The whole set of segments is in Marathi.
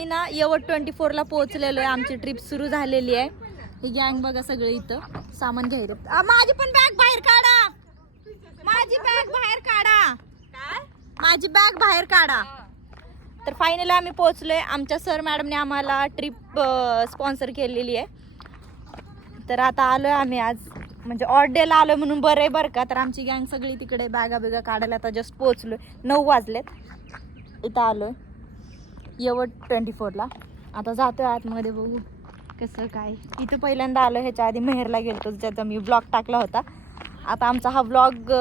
आम्ही ना यवत 24ला पोहोचलेलो आहे. आमची ट्रिप सुरू झालेली आहे. ही गँग बघा सगळे इथं सामान घ्यायला. माझी पण बॅग बाहेर काढा, माझी बॅग बाहेर काढा, माझी बॅग बाहेर काढा. तर फायनली आम्ही पोहोचलोय. आमच्या सर मॅडमने आम्हाला ट्रिप स्पॉन्सर केलेली आहे. तर आता आलोय आम्ही आज, म्हणजे ऑड डेला आलोय म्हणून बरं आहे बरं का. तर आमची गँग सगळी तिकडे बॅगा बिगा काढायला आता जस्ट पोहोचलोय. 9 वाजलेत. इथं आलोय यवत 24ला. आता जातोय आतमध्ये, बघू कसं काय. इथं पहिल्यांदा आलो, ह्याच्या आधी मेहरला गेलतो ज्याचा मी ब्लॉग टाकला होता. आता आमचा हा ब्लॉग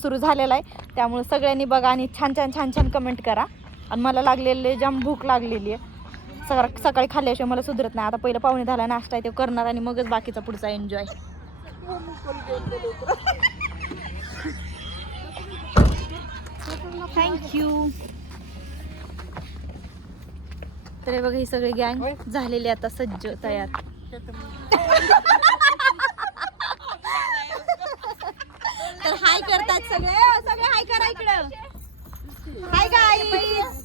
सुरू झालेला आहे, त्यामुळे सगळ्यांनी बघा आणि छान छान छान छान कमेंट करा. आणि मला लागलेली जाम भूक लागलेली आहे. सकाळी खाल्ल्याशिवाय मला सुधरत नाही. आता पहिलं 9:45 नाश्ता आहे ते करणार आणि मगच बाकीचा पुढचा एन्जॉय. थँक्यू. तर हे बघा ही सगळी गँग झालेली आता सज्ज तयार. तर हाय करतात सगळे, सगळे हाय करा इकडं. Hi guys,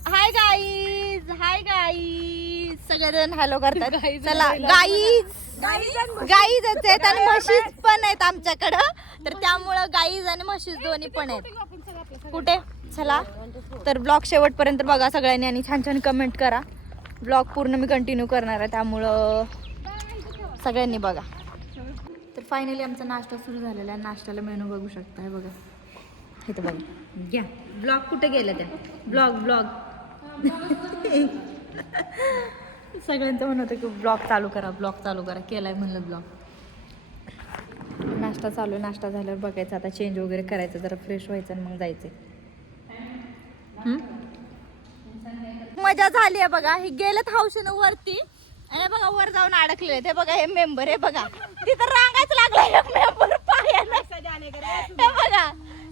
hi guys, hi guys. सगळेजण हॅलो करतात. चला गाईज, गाईजच आहेत आणि म्हशीज पण आहेत आमच्याकडं. तर त्यामुळं गाईज आणि म्हशीज दोन्ही पण आहेत. कुठे चला. तर ब्लॉग शेवटपर्यंत बघा सगळ्यांनी आणि छान छान कमेंट करा. ब्लॉग पूर्ण मी कंटिन्यू करणार आहे, त्यामुळं सगळ्यांनी बघा. तर फायनली आमचा नाश्ता सुरू झालेला आहे. नाश्त्याला मेनू बघू शकता. हे बघा इथं बघा. घ्या ब्लॉग कुठे गेल्या त्या. ब्लॉग सगळ्यांचं म्हणत होतं की ब्लॉग चालू करा, ब्लॉग चालू करा. केलाय म्हणलं ब्लॉग. नाश्ता चालू आहे. नाश्ता झाल्यावर बघायचं आता चेंज वगैरे करायचं, जरा फ्रेश व्हायचं आणि मग जायचं. मजा झाली आहे बघा. हे गेलेत हौशीनं वरती आणि बघा वर जाऊन अडकले. ते बघा हे मेंबर, हे बघा तिथं रांगाच लागलाय मेंबर पायाला. हे बघा,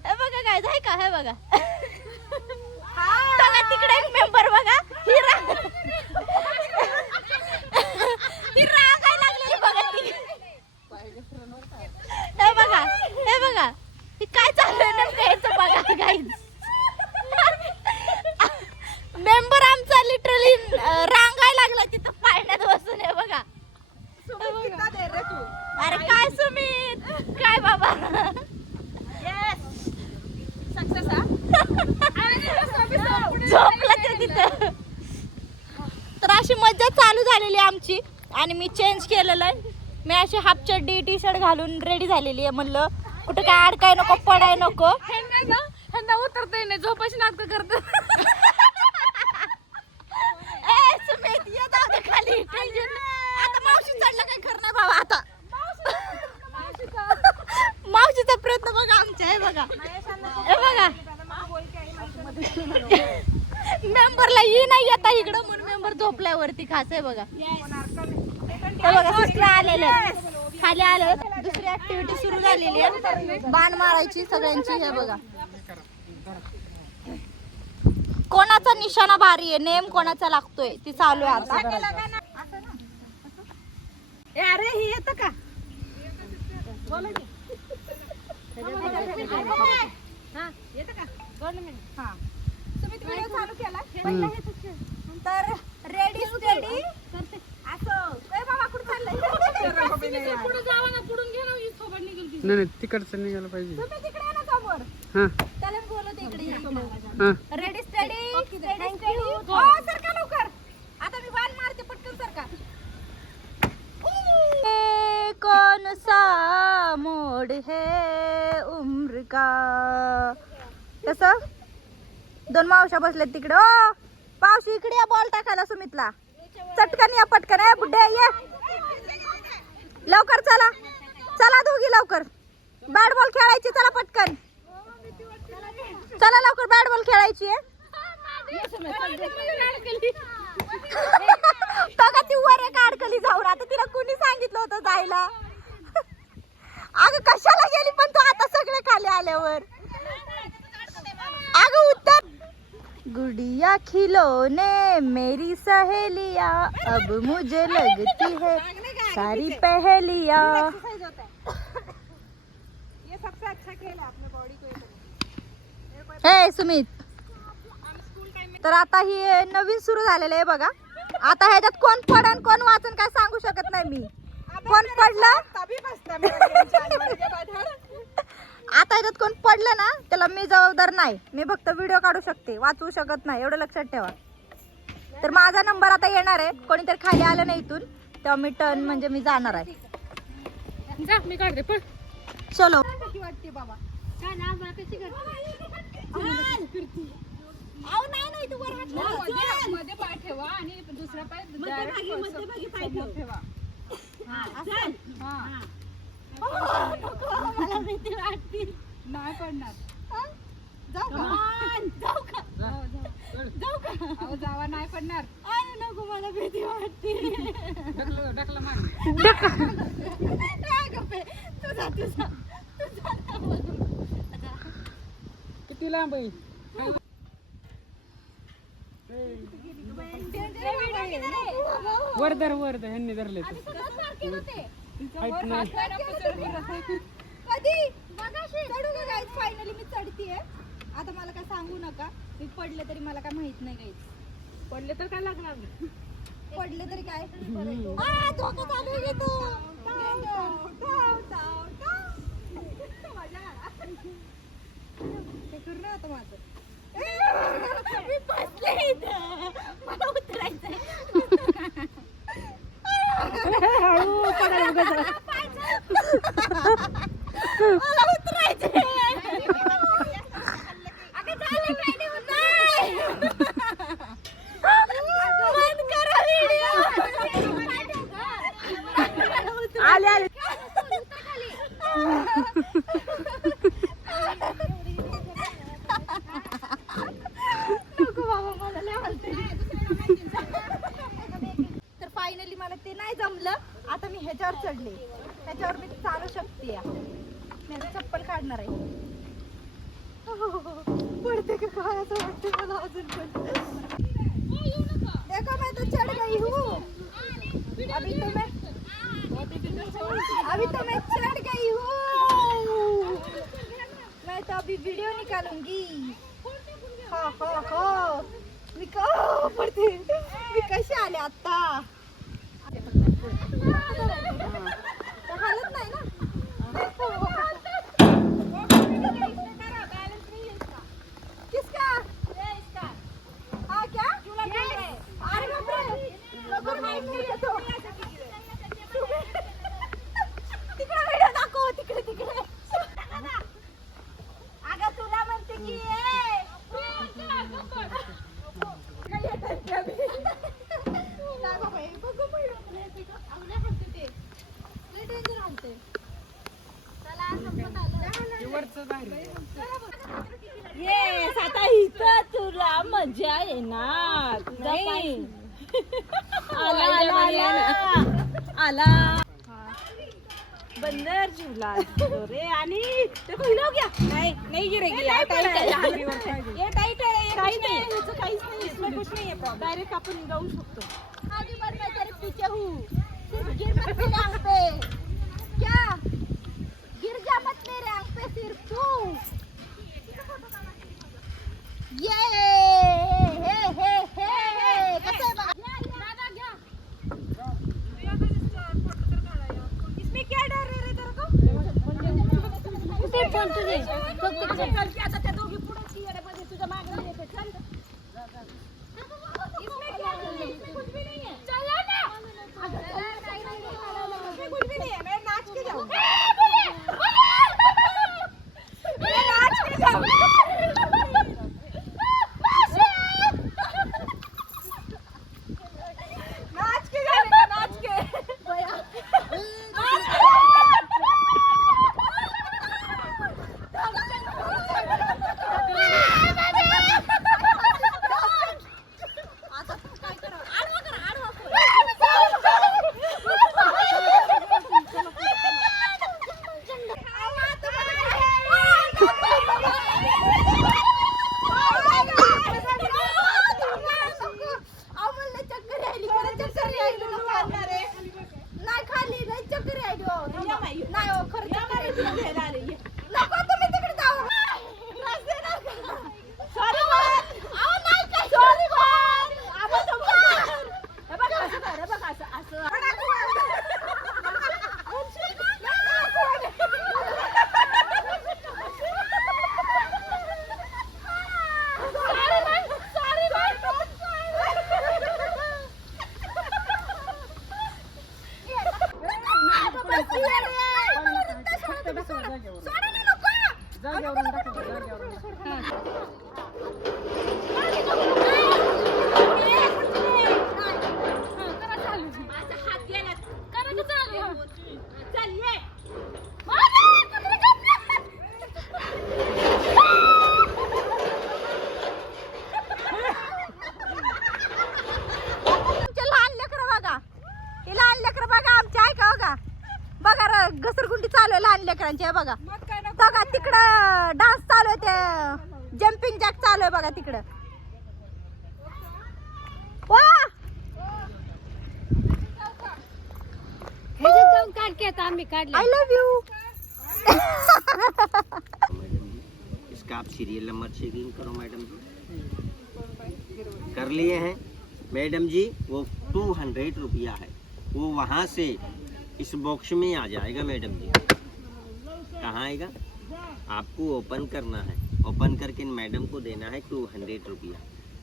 हे बघा काय आहे का, हे बघा तिकडे एक मेंबर बघा. ही रांगाय लागलेली बघा ती. हे बघा, हे बघा ही काय चाललंय नेमकं याचं बघा गाईज. मेंबर आमचा लिटरली रांगाय लागला तिथं पाळण्यात बसून. हे बघा. अरे काय सुमित, काय बाबा. झोपला ते तिथं. तर अशी मज्जा चालू झालेली आमची. आणि मी चेंज केलेलं आहे. मी अशी हाफ चड्डी टी शर्ट घालून रेडी झालेली आहे. म्हणलं कुठं काय अडकाय नको, पडाय नको. ह्यांना उतरता नाही, झोपायची नाटकं करत. खाली आता मावशी चढला काय करणार बाबा. आता मावशीचा प्रयत्न बघा आमच्या. हे बघा, हे बघा मेंबरला ये नाही येता इकडं म्हणून मेंबर झोपल्यावरती खास. आहे बघा, हे बघा सिस्टर आलेले खाली आले. दुसरी ऍक्टिव्हिटी सुरू झालेली आहे, बाण मारायची सगळ्यांची. हे बघा कोणाचा निशाणा भारी आहे, नेम कोणाचा लागतोय ती चालू आहे आता. अरे हे येतं का. येतं का गव्हर्नमेंट. हा तुम्ही व्हिडिओ चालू केला तर रेडी स्टेडी असं. ए बाबा कुठं चाललंय. पुढे जावा ना, पुढून घे ना. सोबत निघेल ती. नाही तिकडचं निघायला पाहिजे. तुम्ही तिकडे या ना समोर. हां त्याला बोलत इकडे. हां रेडी स्टेडी. थँक्यू. हो सरका लवकर. आता मी बाण मारते, पटकन सरका. कौन सा मोड है उम्र का. कसं दोन मावशा बसल्यात तिकडे. ओ पावशी इकडे या बॉल टाकायला सुमितला. चटकन या, पटकन आहे बुड्ढे. ये लवकर, चला चला दोघी लवकर. बॅट बॉल खेळायची, चला पटकन चला लवकर. बॅट बॉल खेळायची आहे. तो का ती वर एक अडकली जाऊन. आता तिला कुणी सांगितलं होतं जायला. अगं कशाला गेली पण तू आता सगळे खाली आल्यावर. अगं उत्तर. गुड़िया खिलौने मेरी सहेलिया अब मुझे लगती है सारी पहेलिया. ये सबसे अच्छा खेल है अपने बॉडी को. हे सुमित, तर आता ही नवीन सुरू झालेलं आहे बघा. आता ह्याच्यात कोण पडन कोण वाचन काय सांगू शकत नाही मी. कोण पडलं आता ह्याच्यात कोण पडलं ना त्याला मी जबाबदार नाही. मी फक्त व्हिडिओ काढू शकते, वाचवू शकत नाही, एवढं लक्षात ठेवा. तर माझा नंबर आता येणार आहे. कोणीतरी खाली आलं नाही इथून तेव्हा मी टर्न म्हणजे मी जाणार आहे. जा मी काढते पण. चलो कशी वाटते बाबा? काय ना मला कशी नाही तू वर हात मध्ये पाय ठेवा आणि दुसरा पाय समोर ठेवा. मला भीती वाटते. नाही पडणार. जाऊ का? जाऊ का? अहो जावा नाही पडणार. नको मला भीती वाटते. ढकला माग. तुझा किती लांब आहे? वर धर ह्यांनी धरले फायनली मी चढतीये. आता मला काय सांगू नका, मी पडले तरी मला काय माहित नाही गाईज. पडले तर काय लागणार नाही. पडले तरी काय धोका चालू आहे तो. हे कर ना आता माझं. मी बसले इथं. मला उतरायचंय. हळू पडायला उगाच. मला उतरायचंय. अगं झालं काय नाही होत नाही. बंद करा व्हिडिओ. आले तर फायनली मला ते नाही जमलं. आता मी ह्याच्यावर चढले, ह्याच्यावर मी चालू शकते. मी आता चप्पल काढणार आहे. पडते का काय असं वाटतं मला अजून पण. देखो मैं तो चढ़ गई हूँ. अभी तो मैं चढ़ गई हूँ. मैं तो अभी वीडियो निकालूंगी. हाँ हाँ हाँ. मी पडते. मी कशी आले आता. हालत नाही ना. किसका? हाँ क्या? अरे बाप रे. नको नाही येतो. तिकडे व्हिडिओ दाखव. तिकडे अगं तुला म्हणते की येस आता इथं तुला मजा येणार नाही. आला बंदर झुला रे. आणि हिलाव घ्या. नाही गिरेगी. ये टाइट है. काहीच नाही. इसमें कुछ नहीं है. डायरेक्ट आपण जाऊ शकतो. आगे बढ़, मैं तेरे पीछे हूँ. सिर्फ गिर मत मेरे आंख पे. क्या? गिर जा मत मेरे आंख पे सिर्फ तू. ये हे कसं आहे बघा. इसमें क्या डर रे तेरे को? आता त्या दोघी पुढे मध्ये तुझ्या मागे येते. चल. इसमें क्या है? कुछ भी नहीं है. चलो ना. इसमें कुछ भी नहीं है. मैं नाच के जाऊँ. मैं नाच के जाऊँ. लेकरांचे हे बघा मग काय नको. बघा तिकडं डान्स चालू आहे ते जम्पिंग जॅक चालू आहे बघा तिकडं वा ह्याच्यात जाऊन काढ की आता आम्ही काढले. आय लव्ह यू इसका आप सीरियल नंबर चेकिंग करो मैडम जी. कर लिए हैं मैडम जी. वो 200 रुपया है, वो वहाँ से इस बॉक्स में आ जाएगा मैडम जी. कहाँ आएगा? आपको ओपन करना है, ओपन करके मैडम को देना है 200 रुपया.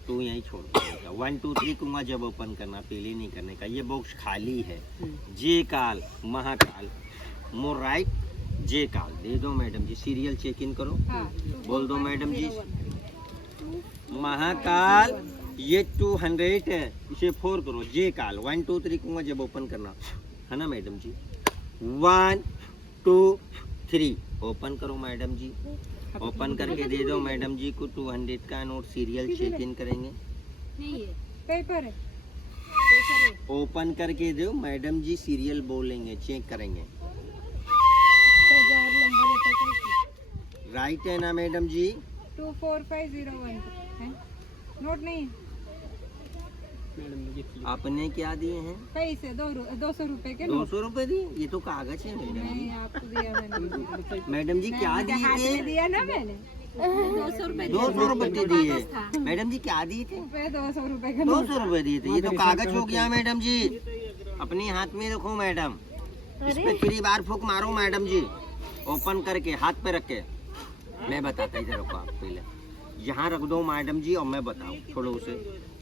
तो यहीं छोड़ देगा. 1 2 3 कहूँगा जब ओपन करना, पहले नहीं करने का. ये बॉक्स खाली है. जे काल महाकाल मोराइट जे काल दे दो madam ji. Serial check in करो. बोल दो मैडम जी. महाकाल ये 200 है, इसे 4 करो. जे काल 1 2 3 कहूँगा जब ओपन करना है ना मैडम जी. 1 2 3 ओपन करो मैडम जी. ओपन करके दे दो मैडम जी को 200 का नोट. सीरियल चेक इन करेंगे. पेपर है. ओपन करके दो मैडम जी. सीरियल बोलेंगे, चेक करेंगे. त्याच्यावर नंबर येतो काय? राइट है ना मैडम जी. 24501 है? नोट नहीं. मॅडम ने घेतली. आपने क्या दिए हैं? पैसे 200 रुपए के नोट. 200 रुपए दिए. ये तो कागज है मैडम नहीं जी. आपको दिया मैंने. मैडम जी क्या हाथ में दिए थे? दिया ना मैंने. 200 रुपए 200 रुपए दिए. मैडम जी क्या दिए थे? 200 रुपए का नोट. 200 रुपए दिए थे. ये तो कागज हो गया मैडम जी. अपने हाथ में रखो मैडम. इस पे 3 बार फूक मारो मैडम जी. ओपन करके हाथ पे रख के. मैं बताता इधर रखो आप पहले. यहाँ रख दो मैडम जी और मैं बताऊँ. छोड़ो उसे.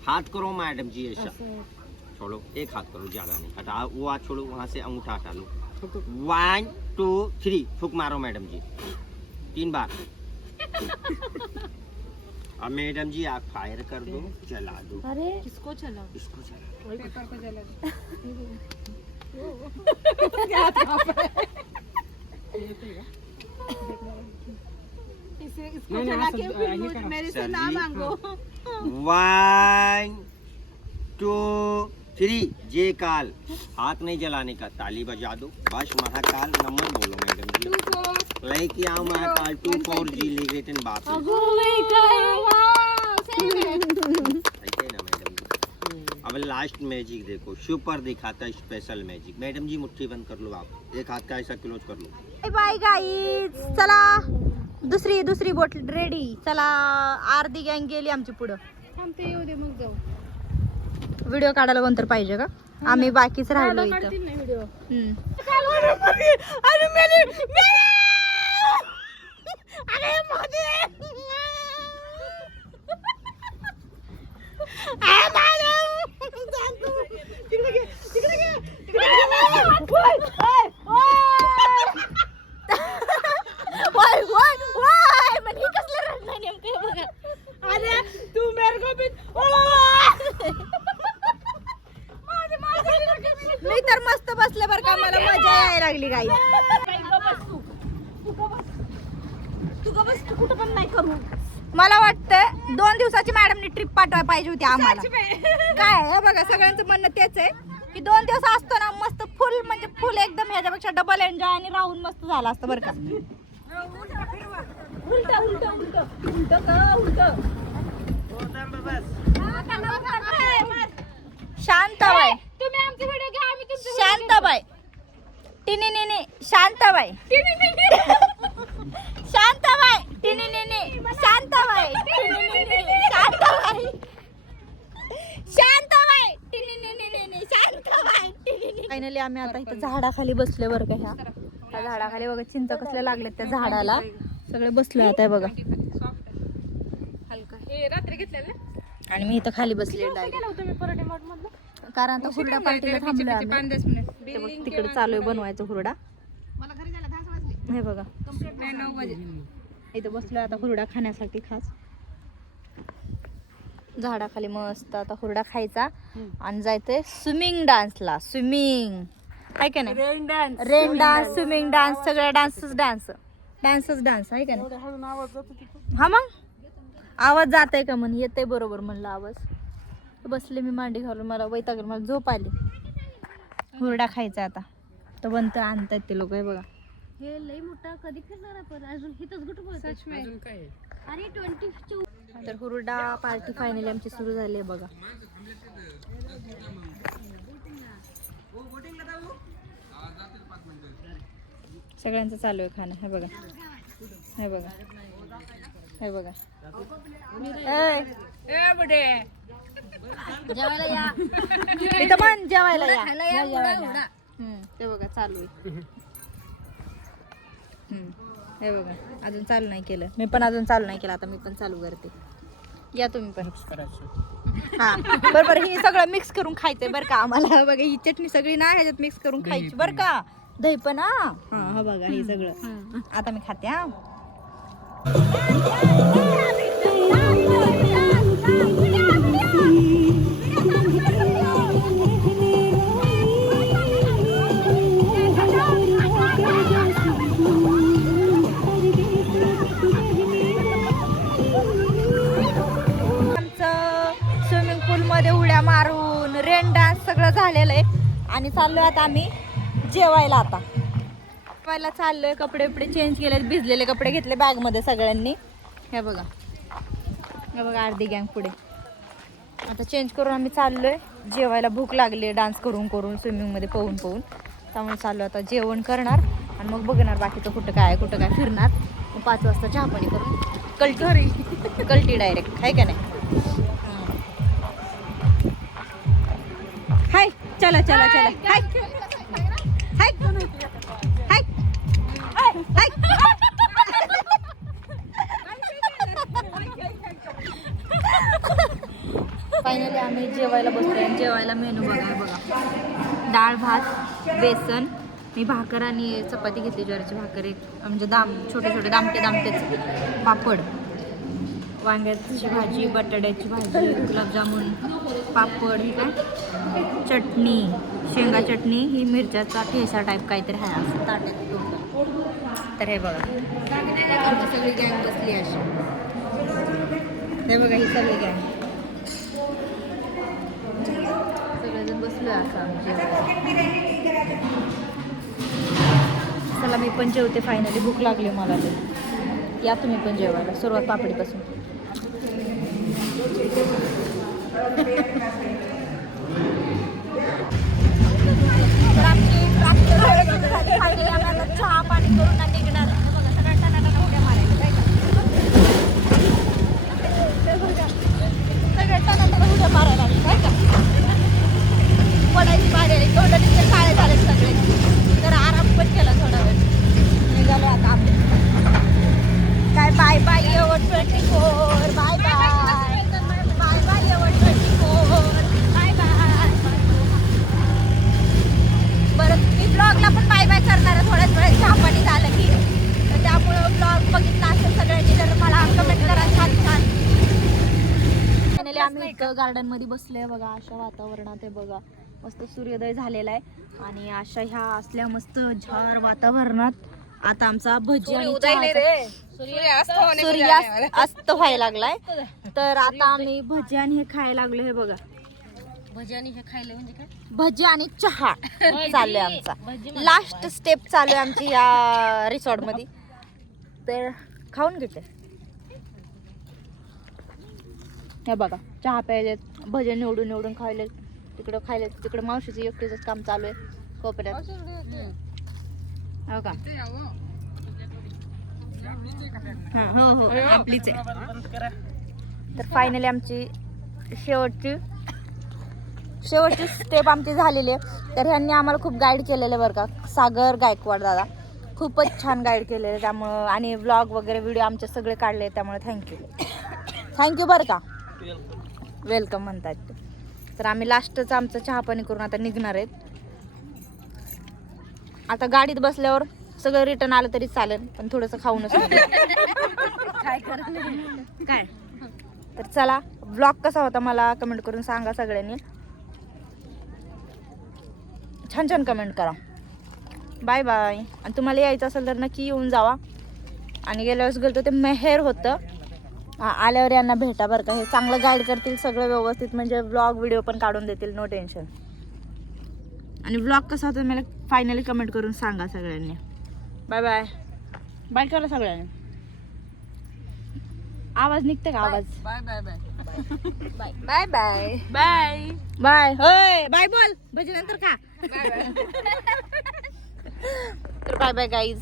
हाथ करो मैडम जी ऐसा. छोड़ो. एक हाथ करो, ज्यादा नहीं. हटा वो हाथ छोड़ो. वहाँ से अंगूठा हटा लो. 1 2 3 फूक मारो मैडम जी. 3 बार. अब मैडम जी आप फायर कर दो, जला दो. अरे किसको चलाओ? इसको जला. पेपर को जला इसको नहीं, चला असं के हे फिर करा. मेरे से सर ना जी. मांगो. 1 2 3 जे काल. हाथ नहीं जलाने का. ताली बजा दो. बस महाकाल नंबर बोलो मैडम जी. 24. लेके आओ महाकाल 24 जी लिग्रेटन बाप. ऐसे ना मैडम जी. अब लास्ट मैजिक देखो. सुपर दिखाता है स्पेशल मैजिक. मैडम जी मुट्ठी बंद कर लो आप. एक हाथ का ऐसा क्लोज कर लो. Bye guys. चला दुसरी बोट रेडी. चला अर्धी गँग गेली आमची पुढं. थांबते येऊ दे मग जाऊ. व्हिडिओ काढायला कोण तर पाहिजे का? आम्ही बाकीच राहिलो इथं. काढतील ना व्हिडिओ. हम्म. तू मेरे को भी मी तर मस्त बसले बर का. मला मजा यायला लागली गाई. मला वाटतं 2 दिवसाची मॅडमनी ट्रिप पाठवायला पाहिजे होती आम्हाला. काय हे बघा सगळ्यांचं म्हणणं तेच आहे की 2 दिवस असतो ना मस्त फुल म्हणजे फुल एकदम ह्याच्यापेक्षा डबल एन्जॉय आणि राहून मस्त झालं असतं बरं का. शांताबाई तुम्ही आमचे व्हिडिओ घ्या आम्ही तुमचे शांताबाई टिनी निनी शांताबाई शांताबाई टिनी निनी शांताबाई टिनी निनी शांताबाई शांताबाई टिनी निनी शांताबाई टिनी निनी. फायनली आम्ही आता इथं झाडाखाली बसलोय बरं का. ह्या झाडाखाली बघा चिंच कसल्या लागलेत त्या झाडाला. सगळे बसलोय आता हे बघा. हलका हे रात्री घेतलेलं आणि मी इथं खाली बसले डायरेक्ट. केलं होतं मी पराठे मॉड मधलं. कारण आता हुरडा पार्टीला थांबलोय आम्ही. 5-10 मिनिट. तिकडे चालू आहे बनवायचं हुरडा. मला घरी जायला 10 वाजले. हे बघा कंप्लीट 9 वाजले. इथं बसलोय आता हुरडा खाण्यासाठी खास. झाडाखाली मस्त आता हुरडा खायचा आणि जायचंय स्विमिंग डान्सला. स्विमिंग आहे का नाही? रेन डान्स स्विमिंग डान्स सगळं डान्सच डान्स आहे का नाही? हा मग आवाज जात आहे का म्हण येतंय बरोबर म्हणलं आवाज. बसले मी मांडी घालून. मला वैताग मला झोप आली. हुरडा खायचा आता. तर बनतं आणतायत ते लोक. हे बघा हे लई मोठा कधी फिरणार आपण अजून हिथंच कुठं बोलतो अजून काय आहे? अरे 24 तर हुरडा पार्टी फायनली आमची सुरू झाली आहे बघा. सगळ्यांचं चालू आहे खाणं. हे बघा, हे बघा, हे बघा. जेवायला या इथं पण जेवायला या. खायला या, जेवायला. ते बघा चालू आहे. हे बघा अजून चालू नाही केलं. मी पण अजून चालू नाही केलं. आता मी पण चालू करते. या तुम्ही पण. करायचं. हा बरोबर. ही सगळं मिक्स करून खायचंय बरं का आम्हाला. बघा ही चटणी सगळी ना ह्याच्यात मिक्स करून खायची बरं का. दही पण हा बघा हे सगळं. आता मी खाते हा. स्विमिंग पूल मध्ये उड्या मारून रेन डान्स सगळं झालेलं आहे आणि चाललोय आता आम्ही जेवायला. आता जेवायला चाललोय. कपडे चेंज केले. भिजलेले कपडे घेतले बॅग मध्ये सगळ्यांनी. हे बघा, हे बघा अर्धी गँग पुढे. आता चेंज करून आम्ही चाललोय जेवायला. भूक लागली डान्स करून करून स्विमिंग मध्ये पोहून त्यामुळे चाललो आता जेवण करणार आणि मग बघणार बाकीचं कुठं काय फिरणार. मग 5 वाजता चहा पाणी करून कल्टी डायरेक्ट आहे का नाही. हाय चला चला चला. हाय हाय हाय हाय. फायनली आम्ही जेवायला बसलोय. जेवायला मेनू बघा. डाळ भात बेसन. मी भाकर आणि चपाती घेतली ज्वारीची भाकर. एक म्हणजे छोटे दामटेच पापड, वांग्याची भाजी, बटाट्याची भाजी, गुलाबजामुन, पापड, ही काय चटणी, शेंगा चटणी, ही मिरच्याचा ठेसा टाईप काहीतरी आहे असं ताट्यात. तर हे बघा सगळी गँग बसली अशी. हे बघा ही सगळी गँग सगळेजण बसलो असं आमची. चला मी पण जेवते फायनली. भूक लागली मला. तर या तुम्ही पण जेवायला. सुरुवात पापडीपासून. तर आमची चहा पाणी करून निघणार. बघा सगळ्या टनाटना उड्या मारायला काय का. सगळ्या टनाटना उड्या मारायला काय का. पडायची बाहेर आली. तोंडाचे काळे झाले सगळे. तर आराम पण केला थोडा वेळ. निघालो आता आपण. काय बाय बाय एवढ 24. बाय बाय बाय बाय एवढ 24. Bye bye. बरं मी ब्लॉगला पण बाय बाय करणार आहे थोड्याच वेळात चहा पाणी झालं की. तर त्यामुळं ब्लॉग बघितला असेल सगळ्यांनी तर मला कमेंट करा छान छान. फायनली आम्ही इथं गार्डन मध्ये बसलोय बघा. अशा वातावरणात आहे बघा. मस्त सूर्योदय झालेला आहे आणि अशा ह्या असल्या मस्त झार वातावरणात आता आमचा भजी आणि सूर्यास्त व्हायला लागलाय. तर आता आम्ही भजी आणि हे खायला लागलो. हे बघा भजी आणि हे खायला म्हणजे काय भजी आणि चहा चालू आहे आमचा. लास्ट स्टेप चालू आहे आमची या रिसॉर्ट मध्ये. तर खाऊन घेते. हे बघा चहा प्यायले, भजी निवडून खायले. तिकडे मावशीचं एकटीच काम चालू आहे कोपऱ्यात. हो का. हो आपलीच आहे. तर फायनली आमची शेवटची स्टेप आमची झालेली आहे. तर ह्यांनी आम्हाला खूप गाईड केलेलं बरं का. सागर गायकवाड दादा खूपच छान गाईड केलेलं. त्यामुळं आणि व्लॉग वगैरे व्हिडिओ आमचे सगळे काढले. त्यामुळे थँक्यू बरं का. वेलकम म्हणतात ते. तर आम्ही लास्टच आमचं चहा पाणी करून आता निघणार आहेत. आता गाडीत बसल्यावर सगळं रिटर्न आलं तरी चालेल पण थोडंसं खाऊनच काय. तर चला ब्लॉग कसा होता मला कमेंट करून सांगा सगळ्यांनी. छान कमेंट करा. Bye bye. आणि तुम्हाला यायचं असेल तर नक्की येऊन जावा. आणि गेल्या वेळेस गेलो ते मेहेर होतं. आल्यावर यांना भेटा बरं का. हे चांगलं गाईड करतील सगळं व्यवस्थित. म्हणजे व्लॉग व्हिडिओ पण काढून देतील. No tension. आणि व्लॉग कसा होता मला फायनली कमेंट करून सांगा सगळ्यांनी. Bye bye. बाय करा सगळ्यांनी. आवाज निघते का आवाज? Bye bye bye. Bye bye bye bye. होय बाय बोल. भजी नंतर खा. तर बाय बाय गाईज.